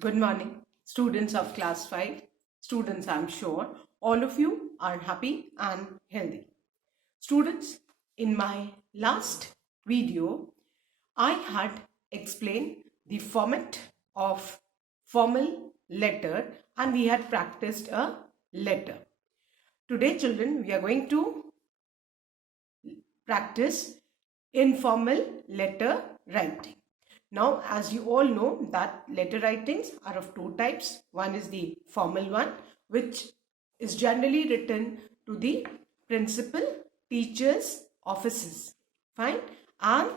Good morning, students of class 5. Students, I'm sure all of you are happy and healthy. Students, in my last video, I had explained the format of formal letter and we had practiced a letter. Today, children, we are going to practice informal letter writing. Now, as you all know that letter writings are of two types. One is the formal one, which is generally written to the principal, teachers, offices. Fine. And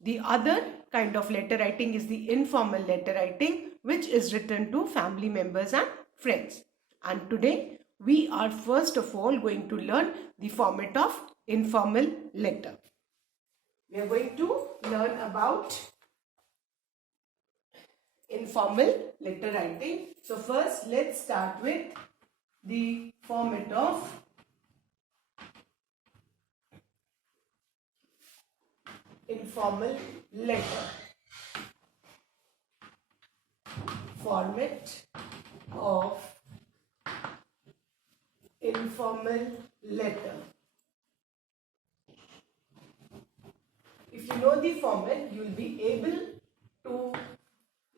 the other kind of letter writing is the informal letter writing, which is written to family members and friends. And today we are first of all going to learn the format of informal letter. We are going to learn about informal letter writing. So first let's start with the format of informal letter. Format of informal letter. If you know the format, you will be able to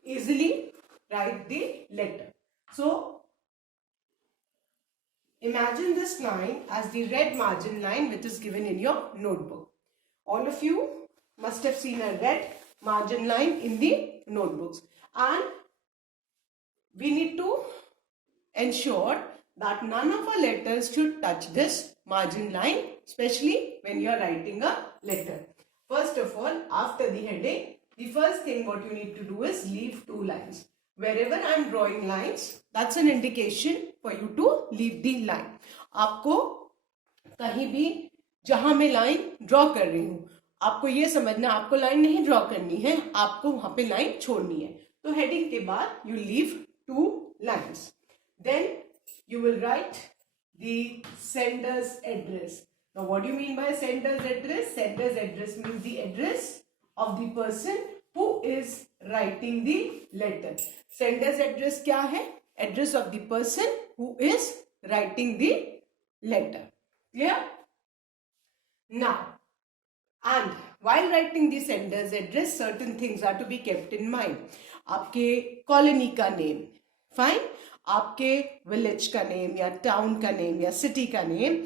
easily write the letter. So imagine this line as the red margin line which is given in your notebook. All of you must have seen a red margin line in the notebooks, and we need to ensure that none of our letters should touch this margin line, especially when you are writing a letter. First of all, after the heading, the first thing what you need to do is leave two lines. Wherever I am drawing lines, that's an indication for you to leave the line. आपको कहीं भी जहां मैं line draw कर रही हूं, आपको ये समझना, आपको लाइन नहीं ड्रॉ करनी है, आपको वहां पे लाइन छोड़नी है. तो हेडिंग के बाद you leave two lines. Then you will write the sender's address. Now, what do you mean by sender's address? Sender's address means the address of the person who is writing the letter. Sender's address क्या है? Address of the person who is writing the letter. Clear? Now, and while writing the sender's address, certain things are to be kept in mind. आपके colony का name, fine, आपके village का name या town का name या city का name,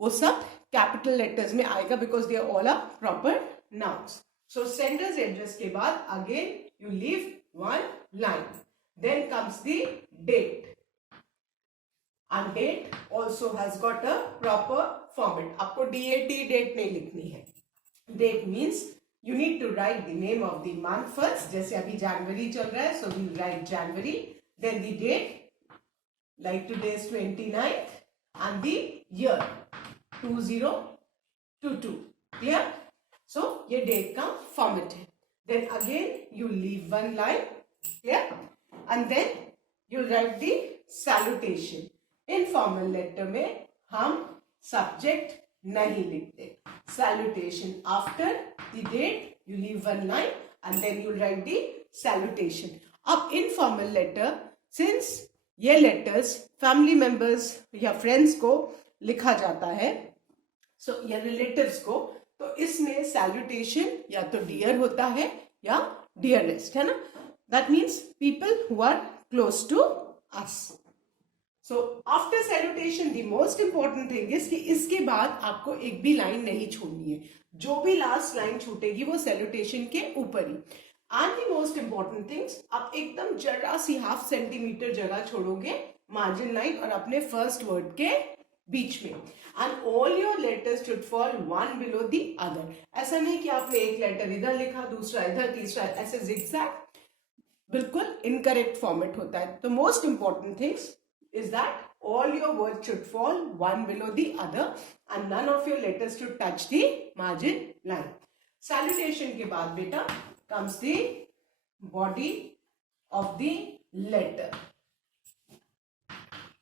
वो सब कैपिटल लेटर्स में आएगा because they are all are proper nouns. So sender's address के बाद again you leave one line. Then comes the date, and date also has got a proper format. आपको DAT date नहीं लिखनी है. Date means you need to write the name of the month first. जैसे अभी जनवरी चल रहा है, so we write January. Then the date, like today is 29th, and the year 2022. Clear? So ये date का format है. Then again you leave one line. Clear? And then you write the salutation. Informal letter में हम subject नहीं लिखते. Salutation after the date you leave one line and then you write the salutation. अब informal letter, since ये letters family members या friends को लिखा जाता है, so या relatives को, तो इसमें salutation या तो dear होता है या dearest, है ना. That means people who are close to us. So after salutation the most important thing is कि इसके बाद आपको एक भी लाइन नहीं छोड़नी है. जो भी लास्ट लाइन छूटेगी वो salutation के ऊपर ही. And the most important things, आप एकदम जरा सी हाफ सेंटीमीटर जगह छोड़ोगे मार्जिन लाइन और अपने फर्स्ट वर्ड के बीच में. And all your letters should fall one below the other. ऐसा नहीं कि आपने एक लेटर इधर लिखा, दूसरा इधर, तीसरा ऐसे zigzag, बिल्कुल इनकरेक्ट फॉर्मेट होता है. तो most important things is that all your words should fall one below the other and none of your letters should touch the margin line. Salutation के बाद बेटा comes the body of the letter.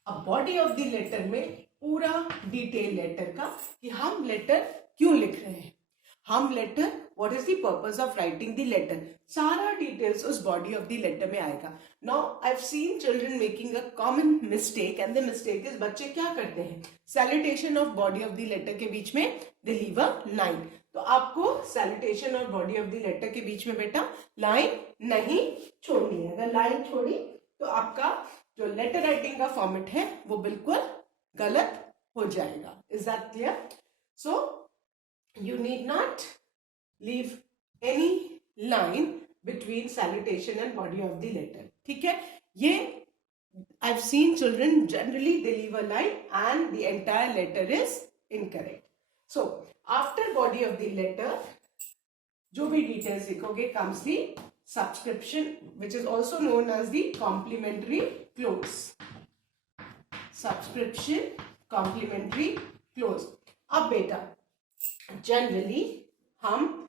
अब body of the letter में पूरा detail letter का कि हम लेटर क्यों लिख रहे हैं, हम letter what is the purpose of writing the letter, सारा डिटेल्स उस बॉडी ऑफ द लेटर में आएगा. Now I have seen children making a common mistake and the mistake is, बच्चे क्या करते हैं, salutation of body of the letter के बीच में दे लीव अ लाइन. तो आपको सैल्यूटेशन और बॉडी ऑफ द लेटर के बीच में बेटा लाइन नहीं छोड़नी है. अगर लाइन छोड़ी तो आपका जो लेटर राइटिंग का फॉर्मेट है वो बिल्कुल गलत हो जाएगा. Is that clear? So you need not leave any line between salutation and body of the letter. ठीक है, ये I have seen children generally they leave a line and the entire letter is incorrect. So after body of the letter जो भी डिटेल्स लिखोगे comes the subscription, which is also known as the complementary clause. Subscription, complementary clause. अब बेटा जनरली हम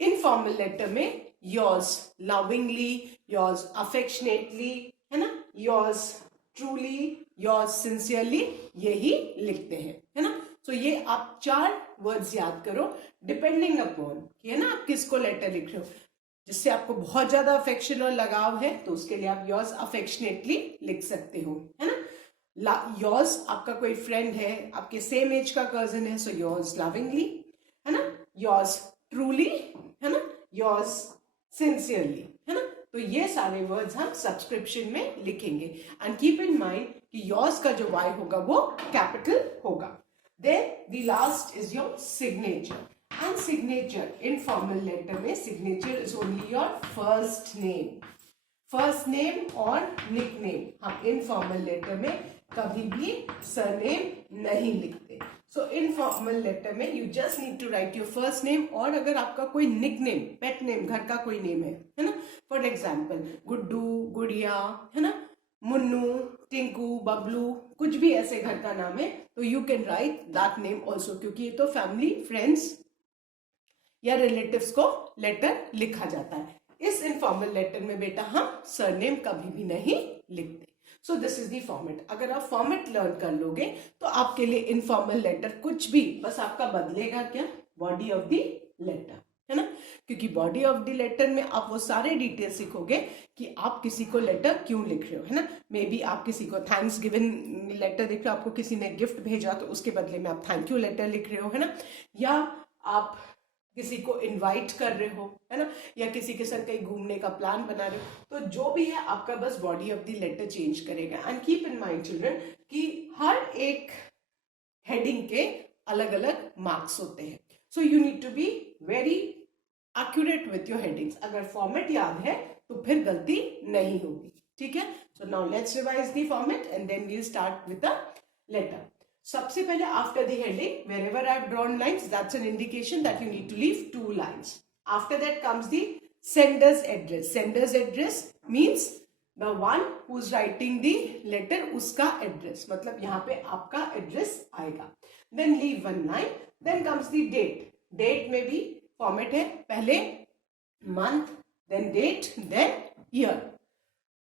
informal letter में yours lovingly, yours affectionately, है ना, yours truly, yours sincerely, यही लिखते हैं, है ना. तो ये आप 4 वर्ड्स याद करो डिपेंडिंग अपॉन, है ना, आप किसको लेटर लिख रहे हो. जिससे आपको बहुत ज्यादा अफेक्शन और लगाव है तो उसके लिए आप योर्स अफेक्शनेटली लिख सकते हो, है ना. योर्स आपका कोई फ्रेंड है, आपके सेम एज का कजन है, सो योर्स लविंगली, है ना. योर्स ट्रूली, है ना. योर्स सिंसियरली, है ना. तो ये सारे वर्ड्स हम सब्सक्रिप्शन में लिखेंगे. एंड कीप इन माइंड कि योर्स का जो वाई होगा वो कैपिटल होगा. Then the last is your signature. And signature in formal letter में signature is only your first name. First name और nickname. हम informal letter में कभी भी surname नहीं लिखते. So informal letter में you just need to write your first name, और अगर आपका कोई nickname, pet name, घर का कोई name है ना, for example गुड्डू, गुड़िया, है ना, मुन्नू, टिंकू, बबलू, कुछ भी ऐसे घर का नाम है तो you can write that name also, क्योंकि ये तो फैमिली, फ्रेंड्स या रिलेटिव्स को लेटर लिखा जाता है. इस इनफॉर्मल लेटर में बेटा हम सरनेम कभी भी नहीं लिखते. So this is the format. अगर आप फॉर्मेट लर्न कर लोगे तो आपके लिए इनफॉर्मल लेटर कुछ भी, बस आपका बदलेगा क्या, बॉडी ऑफ द लेटर, है ना. क्योंकि बॉडी ऑफ द लेटर में आप वो सारे डिटेल्स सीखोगे कि आप किसी को लेटर क्यों लिख रहे हो, है ना. मे बी आप किसी को थैंक्स गिवन लेटर लिख रहे हो, आपको किसी ने गिफ्ट भेजा तो उसके बदले में आप थैंक यू लेटर लिख रहे हो, है ना. या आप किसी को इनवाइट कर रहे हो, है ना, या किसी के साथ कहीं घूमने का प्लान बना रहे हो, तो जो भी है आपका बस body of the letter change करेगा. And keep in mind children कि हर एक हेडिंग के अलग अलग मार्क्स होते हैं. So you need to be very accurate with your headings. अगर फॉर्मेट याद है तो फिर गलती नहीं होगी. ठीक है. So now let's revise the format and then we start with the letter. सबसे पहले after the heading wherever I have drawn lines, that's an indication that you need to leave 2 lines. After that comes the sender's address. Sender's address means the one who's writing the letter, उसका address, मतलब यहाँ पे आपका address आएगा. Then leave 1 line. Then comes the date. Date में भी फॉर्मेट है, पहले month, then date, then year.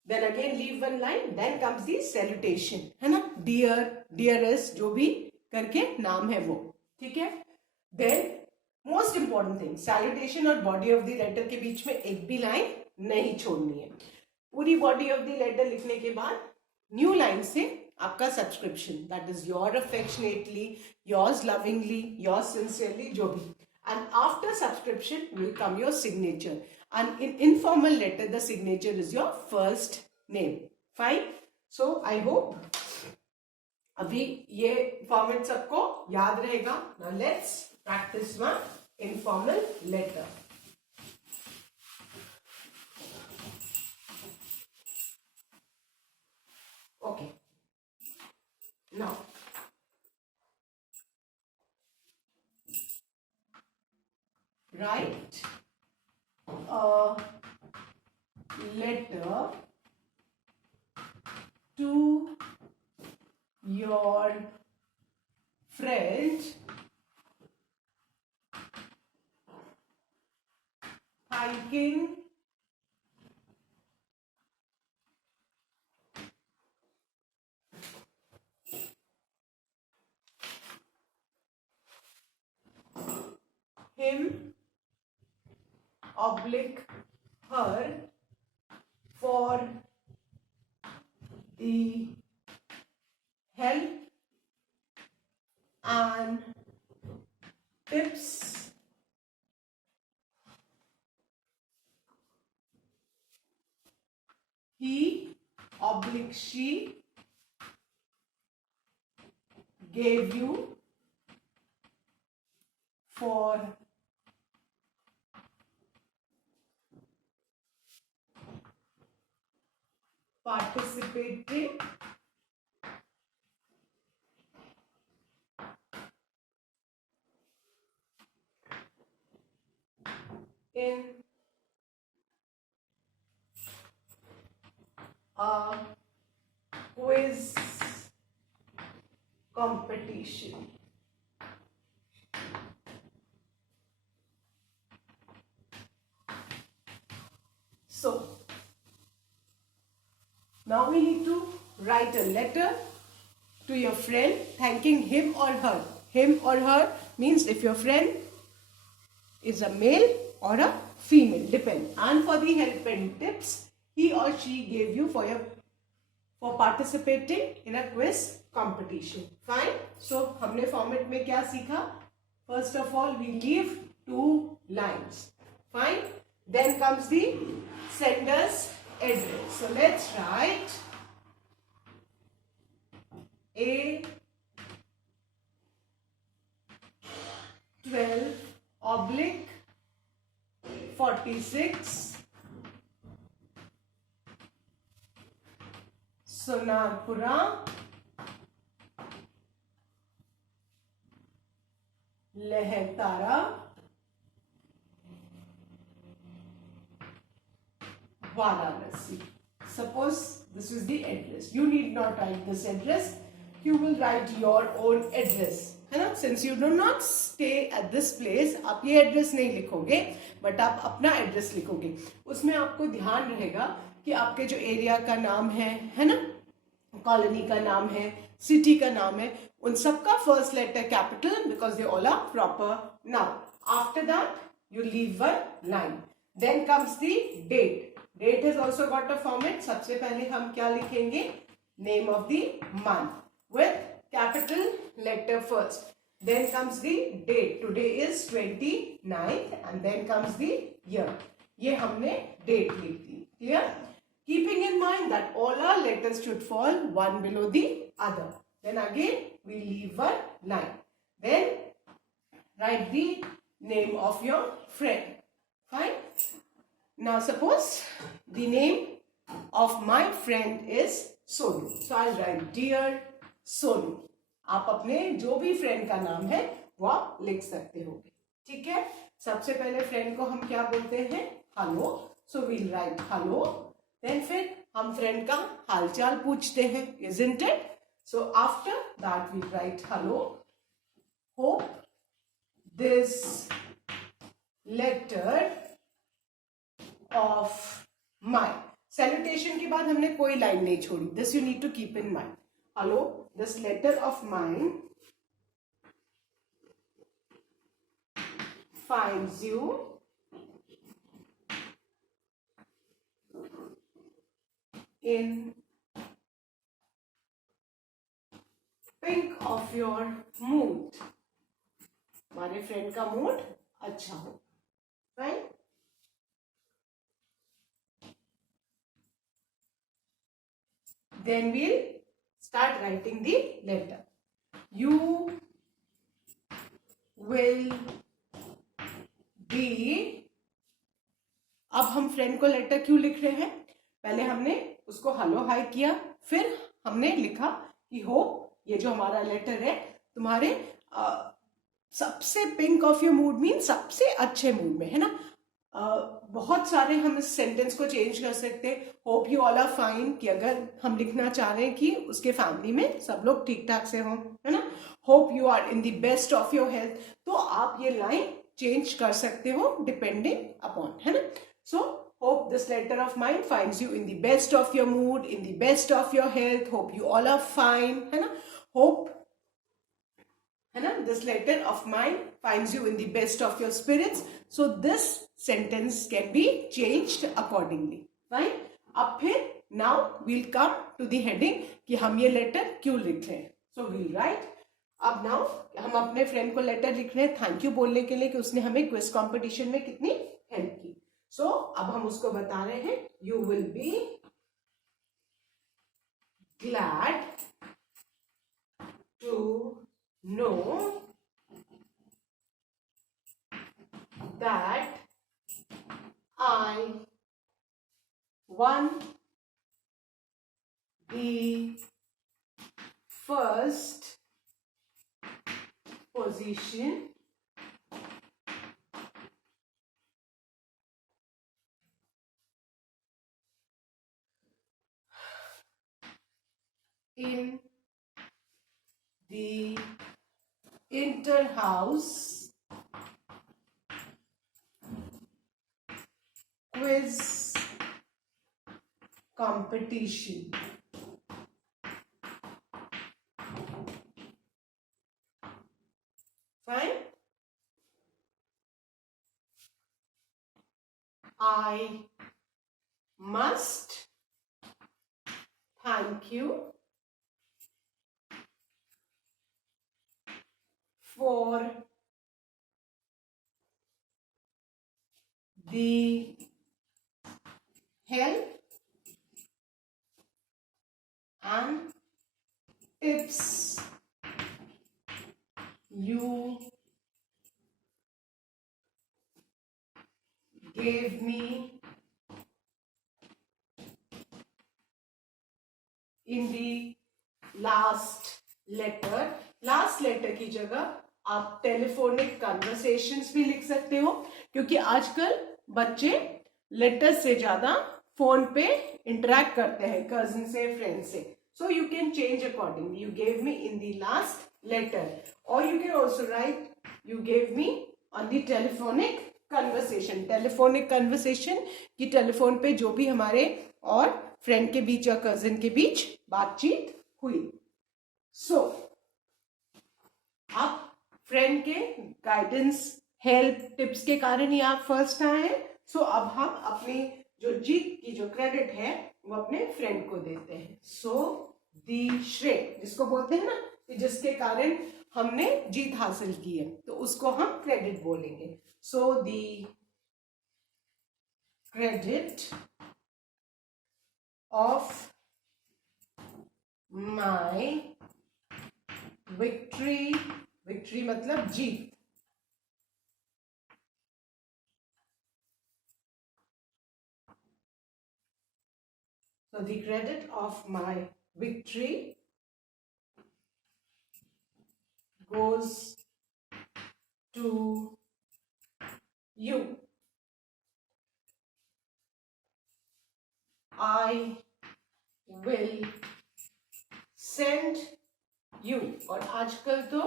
Then again leave 1 line. Then comes the salutation, है ना, dear, dearest, जो भी करके नाम है वो. ठीक है. Then most important thing, salutation और body of the letter के बीच में एक भी लाइन नहीं छोड़नी है. पूरी body of the letter लिखने के बाद न्यू लाइन से आपका subscription, that is your affectionately, yours lovingly, yours sincerely, जो भी. And after subscription will come your signature. And in informal letter, the signature is your first name. Fine. So I hope अभी ये फॉर्मेट सबको याद रहेगा. Now let's practice one informal letter. Okay. Now write a letter to your friend thanking him oblique her for the help and tips he oblique she gave you for participating in a quiz competition. So, now we need to write a letter to your friend thanking him or her. Him or her means if your friend is a male or a female, depend. And for the help and tips he or she gave you for participating in a quiz competition. Fine. So हमने format में क्या सीखा? First of all, we leave 2 lines. Fine. Then comes the sender's address. So let's write A12/46 Sonarpura, Lehetara, Varanasi. Suppose this is the address. You need not write this address. You will write your own address. है ना? Since you do not stay at this place, आप ये एड्रेस नहीं लिखोगे, बट आप अपना एड्रेस लिखोगे. उसमें आपको ध्यान रहेगा कि आपके जो एरिया का नाम है ना, कॉलोनी का नाम है, सिटी का नाम है, उन सबका first letter capital because they all are proper noun. After that you leave a line. Then comes the date. Date has also got a format. सबसे पहले हम क्या लिखेंगे? Name of the month with capital letter first. Then comes the date. Today is 29th and then comes the year. ये हमने date लिख दी. Clear? Keeping in mind that all our letters should fall one below the other. Then again we leave a line. Then write the name of your friend. Fine. Now suppose the name of my friend is Sonu. So I'll write dear Sonu. आप अपने जो भी फ्रेंड का नाम है वो आप लिख सकते हो. ठीक है. सबसे पहले फ्रेंड को हम क्या बोलते हैं? Hello. So we'll write hello. Then फिर हम फ्रेंड का हालचाल पूछते हैं. Isn't it? So after that we write hello. Hope this letter of mine. Salutation के बाद हमने कोई लाइन नहीं छोड़ी. This you need to keep in mind. Hello, this letter of mine finds you in pink of your mood. हमारे फ्रेंड का मूड अच्छा हो. Right. Then we'll start writing the letter. You will be. अब हम फ्रेंड को लेटर क्यों लिख रहे हैं? पहले हमने उसको हेलो हाय किया, फिर हमने लिखा कि हो ये जो हमारा लेटर है तुम्हारे सबसे pink of your mood mean सबसे अच्छे मूड में, है ना. बहुत सारे हम इस सेंटेंस को चेंज कर सकते हैं. Hope you all are fine कि अगर हम लिखना चाह रहे हैं कि उसके फैमिली में सब लोग ठीक ठाक से हों, है ना. Hope you are in the best of your health. तो आप ये लाइन चेंज कर सकते हो डिपेंडिंग अपॉन, है ना. So hope this letter of mine finds you in the best of your mood, in the best of your health. Hope you all are fine, है ना. होप है ना, this letter of mine finds you in the best of your spirits. So this sentence can be changed accordingly. Fine. अब फिर now we'll come to the heading कि हम ये लेटर क्यों लिख रहे हैं. So we'll write. अब now हम अपने फ्रेंड को लेटर लिख रहे हैं थैंक यू बोलने के लिए कि उसने हमें क्विज कंपटीशन में कितनी हेल्प की. So अब हम उसको बता रहे हैं you will be glad to know that I won the first position in the inter-house quiz competition. Fine. I must thank you for the help and tips you gave me in the last letter. Last letter की जगह आप telephonic conversations भी लिख सकते हो क्योंकि आजकल बच्चे लेटर से ज्यादा फोन पे इंटरेक्ट करते हैं कजिन से, फ्रेंड से. So you can change accordingly. You gave me in the last letter और you can also write you gave me on the telephonic conversation. Telephonic conversation कि टेलीफोन पे जो भी हमारे और फ्रेंड के बीच या कजिन के बीच बातचीत हुई. सो आप फ्रेंड के गाइडेंस, हेल्प, टिप्स के कारण ही आप फर्स्ट आए हैं. सो अब हम अपनी जो जीत की जो क्रेडिट है वो अपने फ्रेंड को देते हैं. सो दी श्रेय जिसको बोलते हैं ना कि जिसके कारण हमने जीत हासिल की है तो उसको हम क्रेडिट बोलेंगे. So the credit of my victory, victory मतलब जीत, so the credit of my victory goes to you. I will send you. और आजकल तो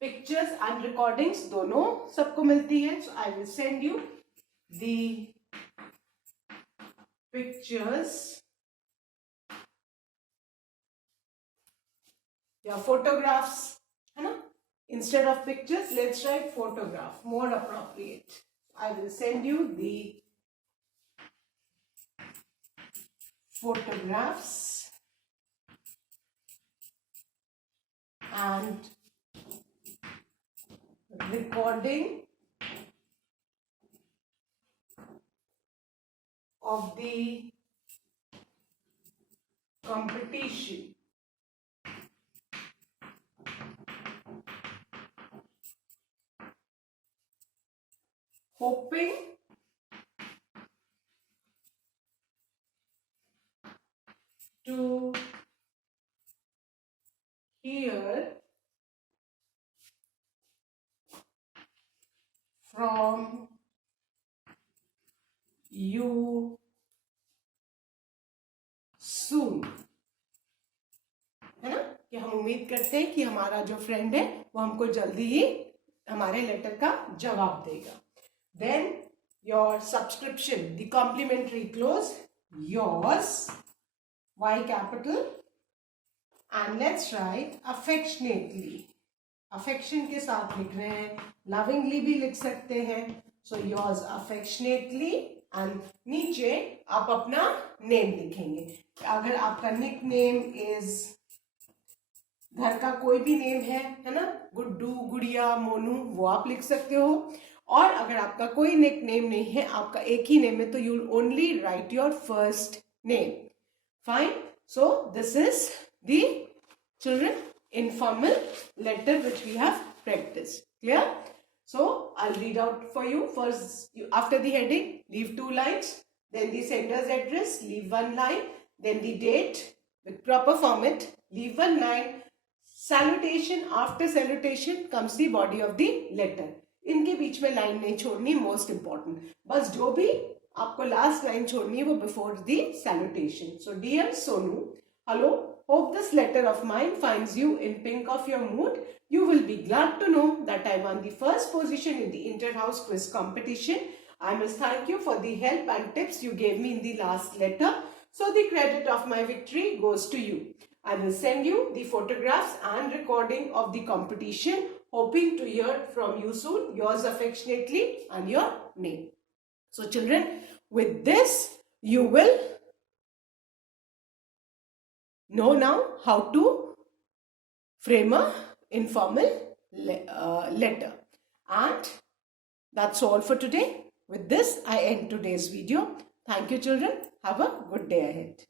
पिक्चर्स एंड रिकॉर्डिंग्स दोनों सबको मिलती है. So I will send you the pictures या फोटोग्राफ्स, है ना. Instead of pictures let's write photograph, more appropriate. I will send you the photographs and recording of the competition. Hoping to hear from you soon. है ना कि हम उम्मीद करते हैं कि हमारा जो फ्रेंड है वो हमको जल्दी ही हमारे लेटर का जवाब देगा. Then your subscription, the complimentary close, yours, Y capital, and let's write affectionately. Affection के साथ लिख रहे हैं, लविंगली भी लिख सकते हैं. सो योर्स अफेक्शनेटली एंड नीचे आप अपना नेम लिखेंगे. अगर आपका निक नेम इज, घर का कोई भी नेम है ना, गुड्डू, गुड़िया, मोनू, वो आप लिख सकते हो. और अगर आपका कोई निक नेम नहीं है, आपका एक ही नेम है, तो you only right your first name. Fine. So this is the children informal letter which we have practiced. Clear? So I'll read out for you. First, after the heading, leave 2 lines. Then the sender's address, leave 1 line. Then the date with proper format, leave 1 line. Salutation, after salutation comes the body of the letter. इनके बीच में लाइन नहीं छोड़नी, most important. बस जो भी आपको last line छोड़नी है वो before the salutation. So dear Sonu, hello. Hope this letter of mine finds you in pink of your mood. You will be glad to know that I won the first position in the inter-house quiz competition. I must thank you for the help and tips you gave me in the last letter. So the credit of my victory goes to you. I will send you the photographs and recording of the competition. Hoping to hear from you soon. Yours affectionately and your name. So children, with this you will know now how to frame a informal letter. And that's all for today. With this, I end today's video. Thank you, children. Have a good day ahead.